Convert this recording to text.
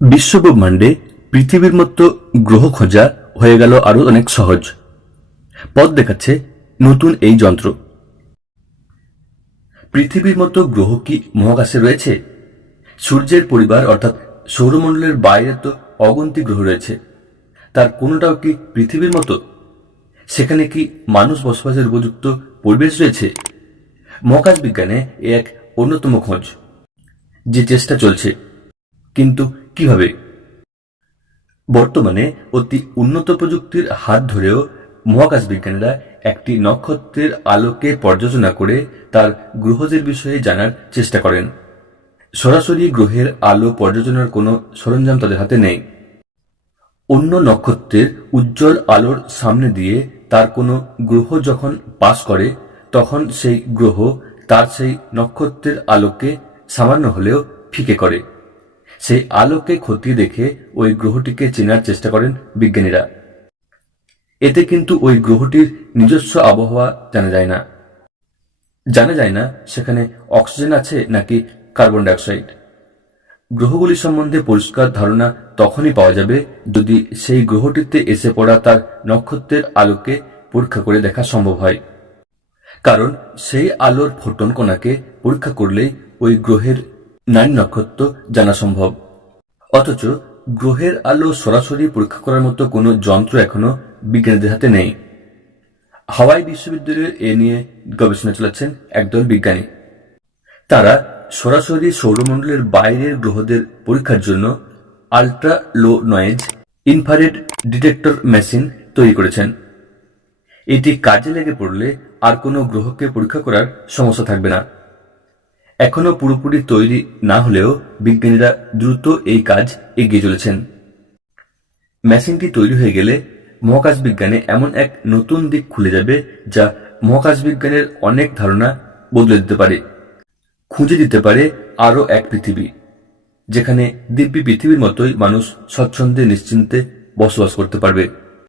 বিশ্বব্রহ্মাণ্ডে পৃথিবীর মতো গ্রহ খোঁজা হয়ে গেল আরও অনেক সহজ। পথ দেখাচ্ছে নতুন এই যন্ত্র। পৃথিবীর মতো গ্রহ কি মহাকাশে রয়েছে? সূর্যের পরিবার অর্থাৎ সৌরমণ্ডলের বাইরে তো অগন্তি গ্রহ রয়েছে। তার কোনোটাও কি পৃথিবীর মতো? সেখানে কি মানুষ বসবাসের উপযুক্ত পরিবেশ রয়েছে? মহাকাশ বিজ্ঞানে এক অন্যতম খোঁজ, যে চেষ্টা চলছে। কিন্তু কীভাবে? বর্তমানে অতি উন্নত প্রযুক্তির হাত ধরেও মহাকাশ বিজ্ঞানীরা একটি নক্ষত্রের আলোকে পর্যালোচনা করে তার গ্রহদের বিষয়ে জানার চেষ্টা করেন। সরাসরি গ্রহের আলো পর্যালোচনার কোনো সরঞ্জাম তাদের হাতে নেই। অন্য নক্ষত্রের উজ্জ্বল আলোর সামনে দিয়ে তার কোনো গ্রহ যখন পাস করে, তখন সেই গ্রহ তার সেই নক্ষত্রের আলোকে সামান্য হলেও ফিকে করে। সেই আলোকে খতিয়ে দেখে ওই গ্রহটিকে চেনার চেষ্টা করেন বিজ্ঞানীরা। এতে কিন্তু ওই গ্রহটির নিজস্ব আবহাওয়া জানা যায় না। জানা যায় না সেখানে অক্সিজেন আছে নাকি কার্বন ডাইঅক্সাইড। গ্রহগুলি সম্বন্ধে পরিষ্কার ধারণা তখনই পাওয়া যাবে যদি সেই গ্রহটিতে এসে পড়া তার নক্ষত্রের আলোকে পরীক্ষা করে দেখা সম্ভব হয়। কারণ সেই আলোর ফোটন কণাকে পরীক্ষা করলেই ওই গ্রহের নারী নক্ষত্র জানা সম্ভব। অথচ গ্রহের আলো সরাসরি পরীক্ষা করার মতো কোনো যন্ত্র এখনও বিজ্ঞানীদের হাতে নেই। হাওয়াই বিশ্ববিদ্যালয়ে এ নিয়ে গবেষণা চালাচ্ছেন একদল বিজ্ঞানী। তারা সরাসরি সৌরমণ্ডলের বাইরের গ্রহদের পরীক্ষার জন্য ultra low noise infrared detector machine তৈরি করেছেন। এটি কাজে লেগে পড়লে আর কোনো গ্রহকে পরীক্ষা করার সমস্যা থাকবে না। এখনও পুরোপুরি তৈরি না হলেও বিজ্ঞানীরা দ্রুত এই কাজ এগিয়ে চলেছেন। মেশিনটি তৈরি হয়ে গেলে মহাকাশ বিজ্ঞানে এমন এক নতুন দিক খুলে যাবে যা মহাকাশ বিজ্ঞানের অনেক ধারণা বদলে দিতে পারে, খুঁজে দিতে পারে আরও এক পৃথিবী, যেখানে দিব্যি পৃথিবীর মতোই মানুষ স্বচ্ছন্দে নিশ্চিন্তে বসবাস করতে পারবে।